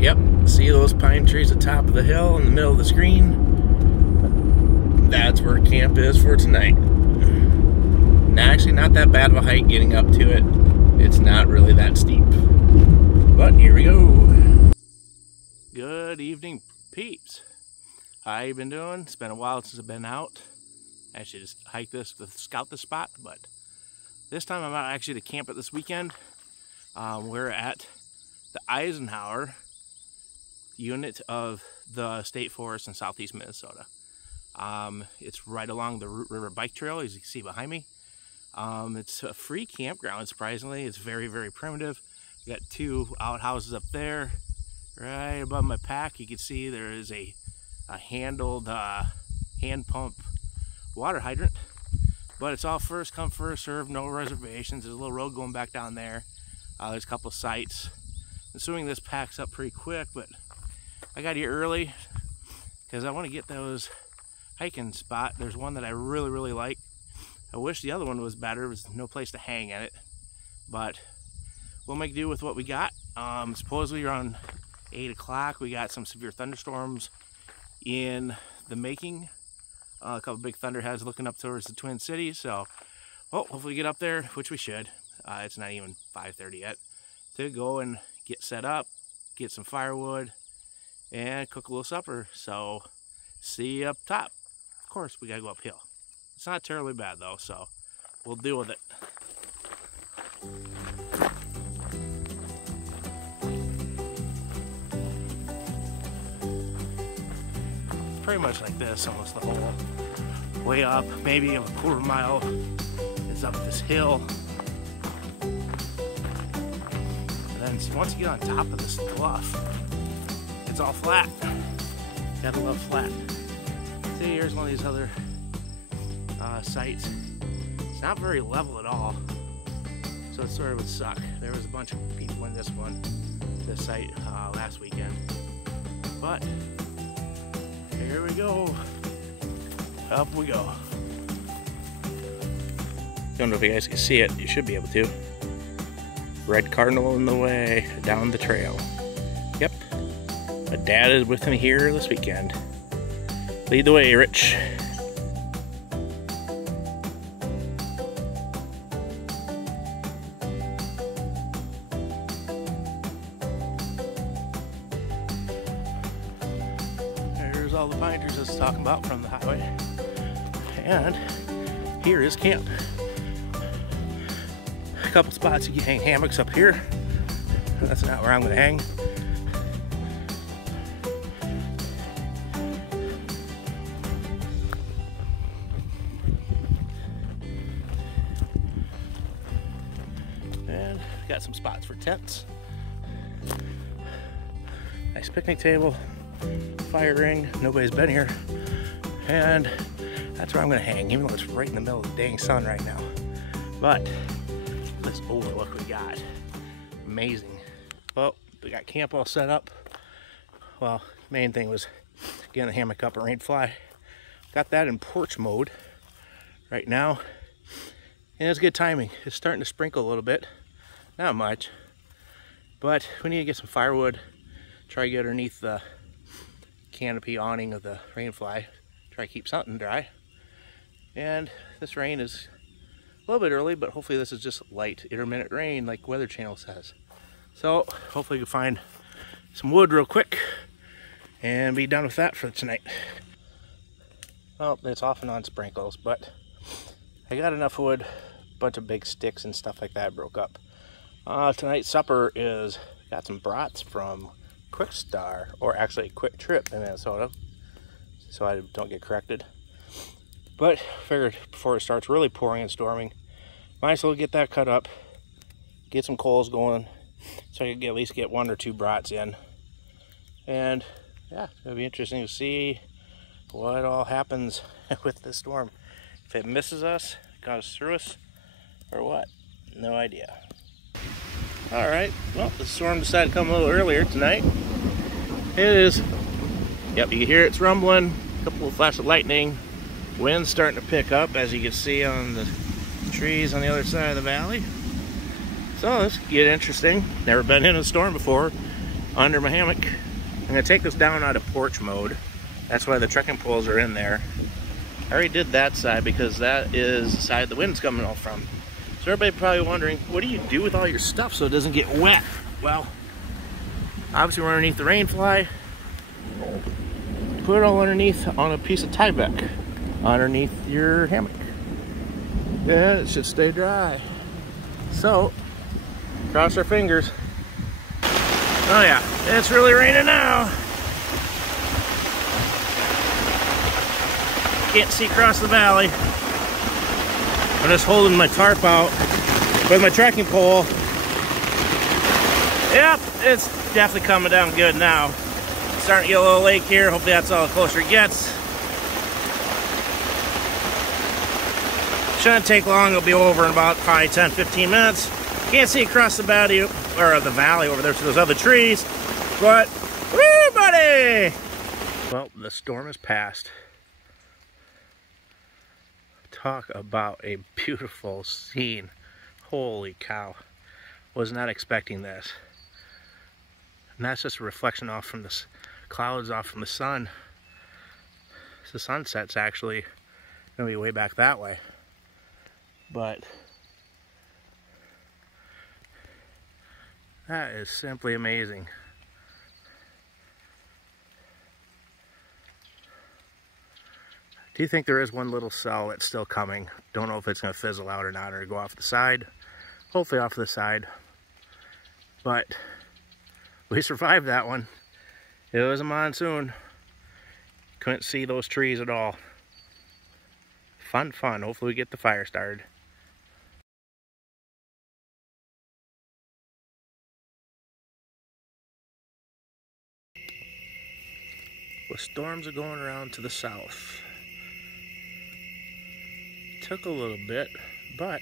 Yep, see those pine trees at the top of the hill in the middle of the screen? That's where camp is for tonight. Actually, not that bad of a hike getting up to it. It's not really that steep. But here we go. Good evening, peeps. How you been doing? It's been a while since I've been out. Actually, just hike this to scout the spot, but this time I'm out actually to camp it this weekend. We're at the Isinours Unit of the State Forest in southeast Minnesota. It's right along the Root River bike trail, as you can see behind me. It's a free campground, surprisingly. It's very, very primitive. We got two outhouses up there. Right above my pack, you can see there is a handled hand pump water hydrant. But it's all first come, first served, no reservations. There's a little road going back down there. There's a couple of sites. Assuming this packs up pretty quick, but I got here early because I want to get those hiking spot. There's one that I really, really like. I wish the other one was better. There was no place to hang at it, but we'll make do with what we got. Supposedly around 8 o'clock, we got some severe thunderstorms in the making. A couple big thunderheads looking up towards the Twin Cities, so hopefully get up there, which we should. It's not even 5:30 yet, to go and get set up, get some firewood, and cook a little supper. So see you up top. Of course, we gotta go uphill. It's not terribly bad though, so we'll deal with it. It's pretty much like this, almost the whole way up. Maybe a quarter mile is up this hill. And then once you get on top of this bluff, it's all flat. Gotta love flat. See, here's one of these other sites. It's not very level at all, so it sort of would suck. There was a bunch of people in this site last weekend, but here we go. Up we go. Don't know if you guys can see it. You should be able to. Red cardinal in the way down the trail. Yep. My dad is with me here this weekend. Lead the way, Rich. There's all the pine trees I was talking about from the highway. And here is camp. A couple spots you can hang hammocks up here. That's not where I'm going to hang. And got some spots for tents. Nice picnic table, fire ring. Nobody's been here. And that's where I'm going to hang, even though it's right in the middle of the dang sun right now. But this overlook we got, amazing. Well, we got camp all set up. Well, main thing was getting the hammock up and rain fly. Got that in porch mode right now, and it's good timing. It's starting to sprinkle a little bit, not much, but we need to get some firewood, try to get underneath the canopy awning of the rainfly, try to keep something dry. And this rain is a little bit early, but hopefully this is just light intermittent rain like Weather Channel says. So hopefully we can find some wood real quick and be done with that for tonight. Well, it's off and on sprinkles, but I got enough wood. A bunch of big sticks and stuff like that broke up. Tonight's supper is got some brats from Quick Star, or actually Quick Trip in Minnesota, so I don't get corrected. But figured before it starts really pouring and storming, might as well get that cut up, get some coals going, so I can at least get 1 or 2 brats in. And yeah, it'll be interesting to see what all happens with this storm. If it misses us, goes through us, or what? No idea. All right, well, the storm decided to come a little earlier tonight. It is, yep, you can hear it's rumbling, a couple of flashes of lightning. Wind's starting to pick up, as you can see on the trees on the other side of the valley. So this could get interesting. Never been in a storm before. under my hammock. I'm gonna take this down out of porch mode. That's why the trekking poles are in there. I already did that side because that is the side the wind's coming off from. So everybody probably wondering, what do you do with all your stuff so it doesn't get wet? Well, obviously we're underneath the rain fly. Put it all underneath on a piece of Tyvek underneath your hammock. And it should stay dry. So, cross our fingers. Oh yeah, it's really raining now. Can't see across the valley. I'm just holding my tarp out with my trekking pole. Yep, it's definitely coming down good now. Starting to get a little lake here. Hopefully that's all the closer it gets. Shouldn't take long. It'll be over in about probably 10-15 minutes. Can't see across the valley over there to those other trees. But, woo, buddy! Well, the storm has passed. Talk about a beautiful scene. Holy cow. Was not expecting this. And that's just a reflection off from the clouds, off from the sun. The sunset's actually going to be way back that way. But that is simply amazing. Do you think there is one little cell that's still coming? Don't know if it's going to fizzle out or not, or go off the side. Hopefully off the side. But we survived that one. It was a monsoon. Couldn't see those trees at all. Fun, fun. Hopefully we get the fire started. Well, storms are going around to the south. Took a little bit, but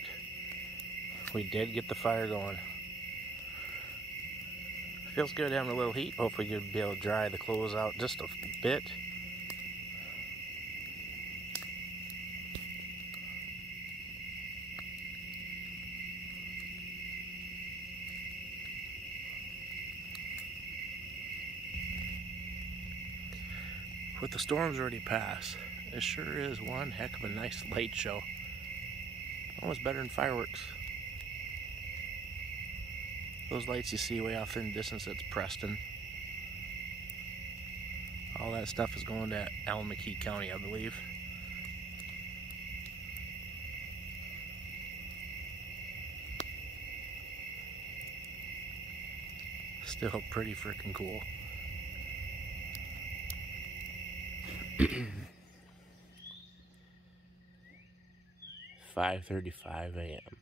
we did get the fire going. Feels good having a little heat. Hopefully you'll be able to dry the clothes out just a bit. With the storms already past, it sure is one heck of a nice light show. Almost better than fireworks. Those lights you see way off in the distance, that's Preston. All that stuff is going to Alameda County, I believe. Still pretty freaking cool. 5:35 a.m.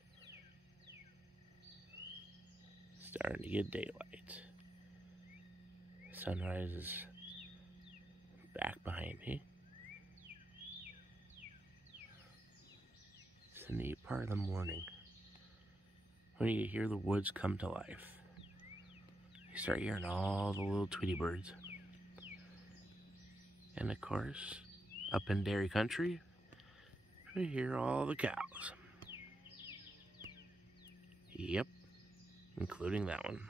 Starting to get daylight. Sunrise is back behind me. It's a neat part of the morning when you hear the woods come to life. You start hearing all the little Tweety birds. And of course, up in dairy country, we hear all the cows. Yep, including that one.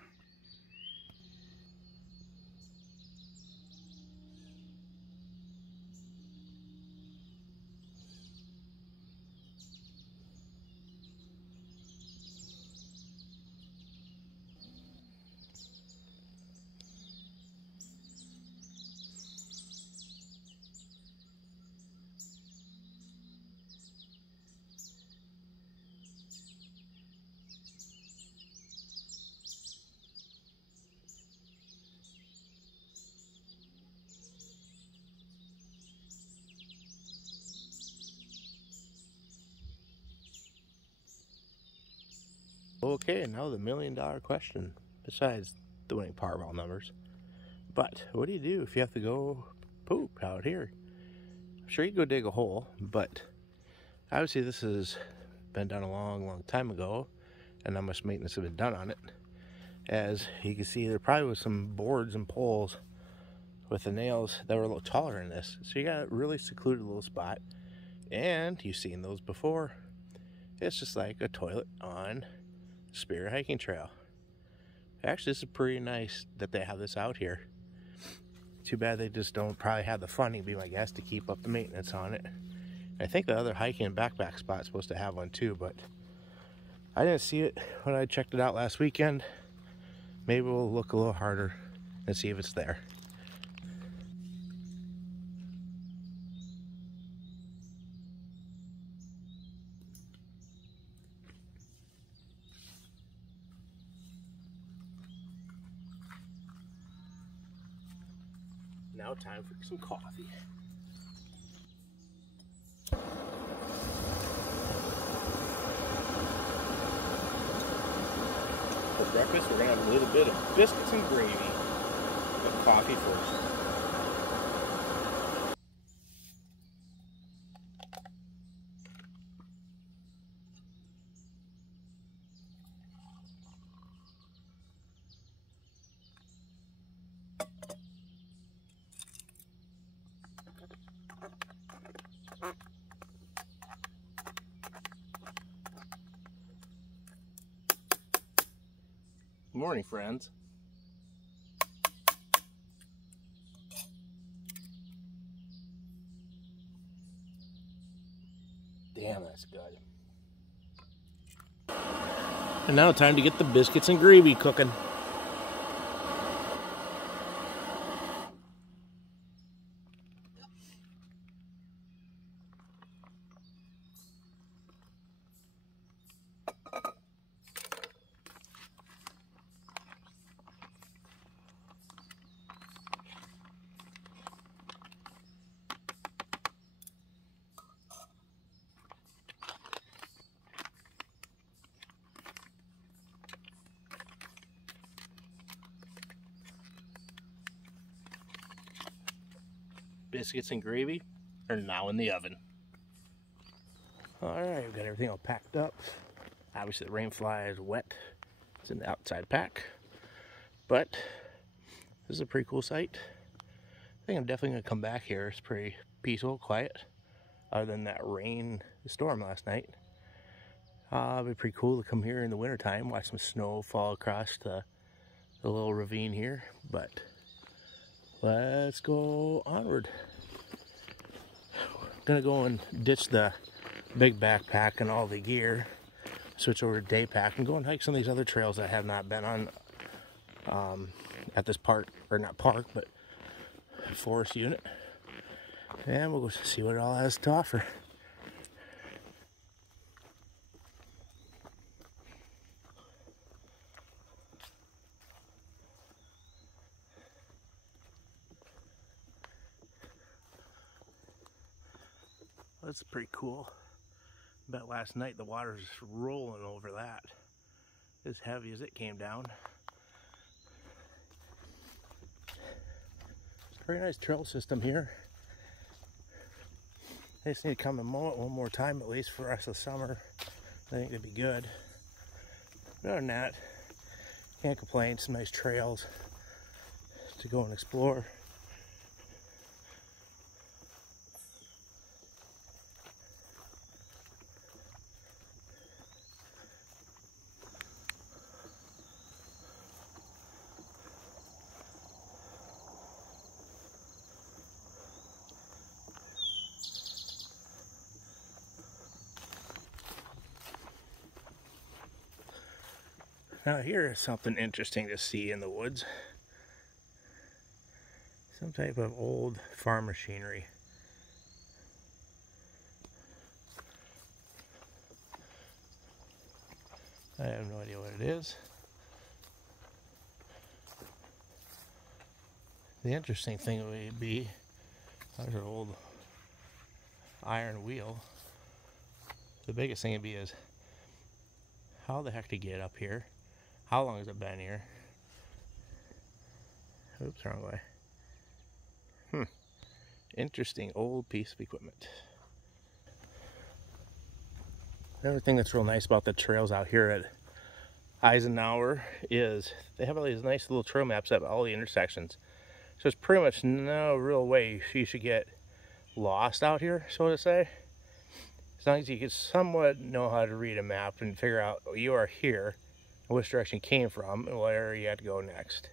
Okay, now the million-dollar question, besides the winning Powerball numbers. But what do you do if you have to go poop out here? I'm sure you can go dig a hole, but obviously this has been done a long, long time ago, and not much maintenance has been done on it. As you can see, there probably was some boards and poles with the nails that were a little taller than this. So you got a really secluded little spot, and you've seen those before. It's just like a toilet on Spirit hiking trail. Actually, this is pretty nice that they have this out here. Too bad they just don't probably have the funding, be my guess, to keep up the maintenance on it. I think the other hiking and backpack spot's supposed to have one too, but I didn't see it when I checked it out last weekend. Maybe we'll look a little harder and see if it's there. Now time for some coffee. For breakfast, we're gonna have a little bit of biscuits and gravy, but coffee first. Good morning, friends. Damn, that's good. And now time to get the biscuits and gravy cooking. Biscuits and gravy are now in the oven. Alright, we've got everything all packed up. Obviously the rain fly is wet. It's in the outside pack. But this is a pretty cool site. I think I'm definitely going to come back here. It's pretty peaceful, quiet. Other than that rain storm last night. It'd be pretty cool to come here in the wintertime, watch some snow fall across the little ravine here. But let's go onward. I'm gonna go and ditch the big backpack and all the gear, switch over to day pack, and go and hike some of these other trails that I have not been on at this park, or not park, but forest unit. And we'll go see what it all has to offer. That's pretty cool. I bet last night the water was rolling over that. As heavy as it came down. It's a very nice trail system here. I just need to come and mow it one more time at least for the rest of the summer. I think it'd be good. But other than that, can't complain. Some nice trails to go and explore. Now here is something interesting to see in the woods. Some type of old farm machinery. I have no idea what it is. The interesting thing would be, there's an old iron wheel. The biggest thing would be is, how the heck to get up here? How long has it been here? Oops, wrong way. Interesting old piece of equipment. Another thing that's real nice about the trails out here at Isinours is they have all these nice little trail maps at all the intersections. So there's pretty much no real way you should get lost out here, so to say. As long as you can somewhat know how to read a map and figure out, oh, you are here, which direction you came from and where you had to go next.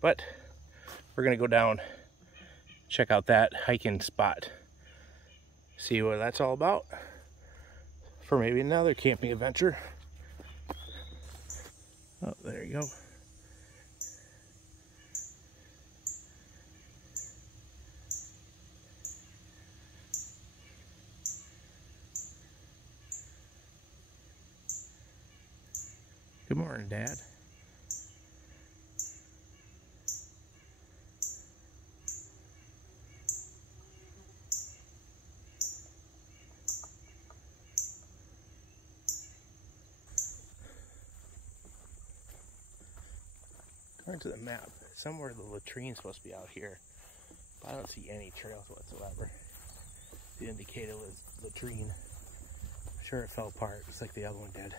But we're gonna go down, check out that hiking spot, see what that's all about for maybe another camping adventure. Oh, there you go. Good morning, Dad. According to the map, somewhere the latrine's supposed to be out here, but I don't see any trails whatsoever. The indicator was latrine. I'm sure it fell apart, just like the other one did.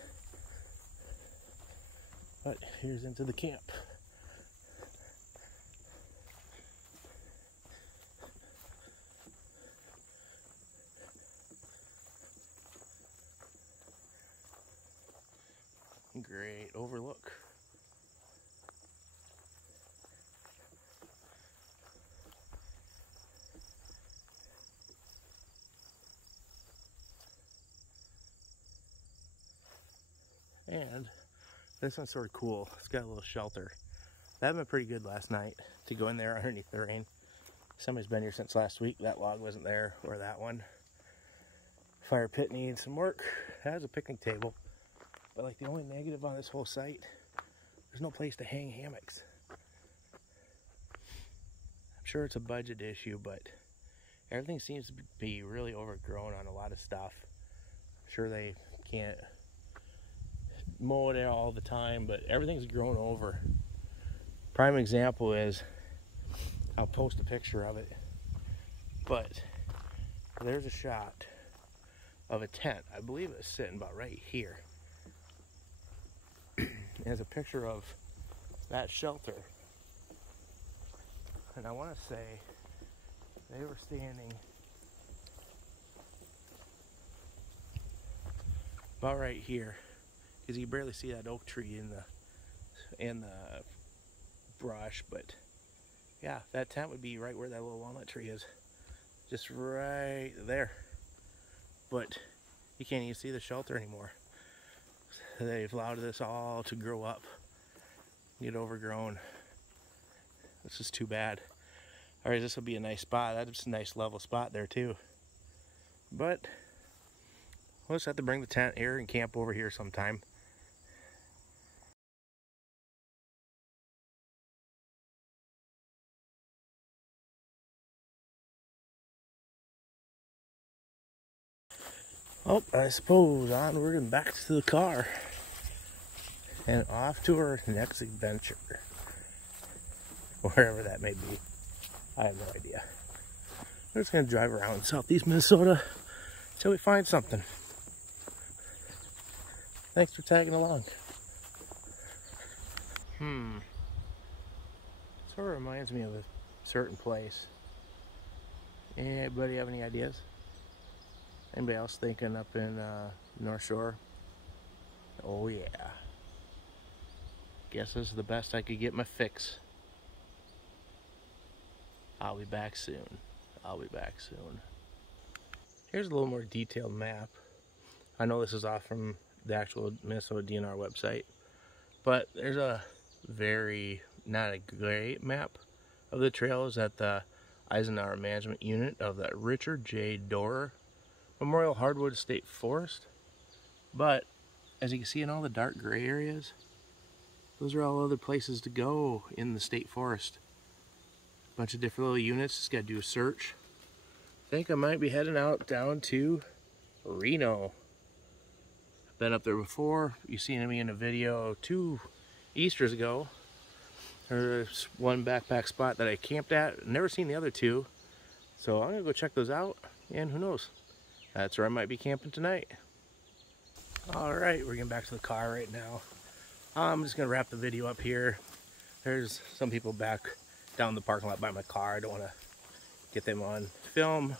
But here's into the camp. Great overlook. And this one's sort of cool. It's got a little shelter. That went pretty good last night to go in there underneath the rain. Somebody's been here since last week. That log wasn't there, or that one. Fire pit needs some work. It has a picnic table. But like the only negative on this whole site, there's no place to hang hammocks. I'm sure it's a budget issue, but everything seems to be really overgrown on a lot of stuff. I'm sure they can't mow it all the time, but everything's grown over. Prime example is, I'll post a picture of it, but there's a shot of a tent. I believe it's sitting about right here. There's a picture of that shelter, and I want to say they were standing about right here, because you can barely see that oak tree in the brush. But yeah, that tent would be right where that little walnut tree is, just right there. But you can't even see the shelter anymore. They've allowed this all to grow up, get overgrown. This is too bad. All right, this will be a nice spot. That's a nice level spot there too. But we'll just have to bring the tent here and camp over here sometime. Oh, I suppose onward and back to the car and off to our next adventure, wherever that may be. I have no idea. We're just gonna drive around southeast Minnesota until we find something. Thanks for tagging along. Sort of reminds me of a certain place. Anybody have any ideas? Anybody else thinking up in North Shore? Oh yeah. Guess this is the best I could get my fix. I'll be back soon. I'll be back soon. Here's a little more detailed map. I know this is off from the actual Minnesota DNR website, but there's a very, not a great map of the trails at the Isinours Management Unit of the Richard J. Dorer Memorial Hardwood State Forest. But as you can see in all the dark gray areas, those are all other places to go in the state forest. A bunch of different little units. Just gotta do a search. I think I might be heading out down to Reno. I've been up there before. You've seen me in a video 2 Easters ago. There's one backpack spot that I camped at. Never seen the other 2. So I'm gonna go check those out, and who knows? That's where I might be camping tonight. Alright, we're getting back to the car right now. I'm just gonna wrap the video up here. There's some people back down the parking lot by my car. I don't want to get them on film.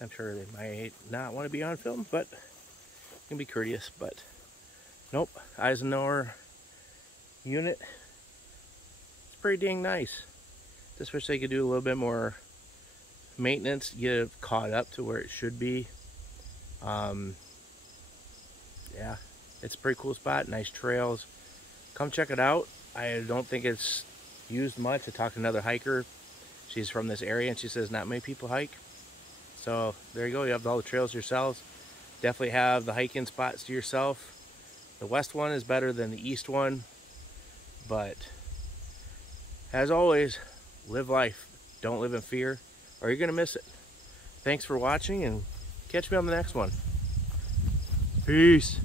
I'm sure they might not want to be on film, but you can be courteous. But nope, Isinours unit. It's pretty dang nice. Just wish they could do a little bit more maintenance, get it caught up to where it should be. Yeah, it's a pretty cool spot, nice trails. Come check it out. I don't think it's used much. I talked to another hiker. She's from this area and she says not many people hike. So there you go, you have all the trails yourselves. Definitely have the hiking spots to yourself. The west one is better than the east one, but as always, live life. Don't live in fear, or you're gonna miss it. Thanks for watching, and catch me on the next one. Peace.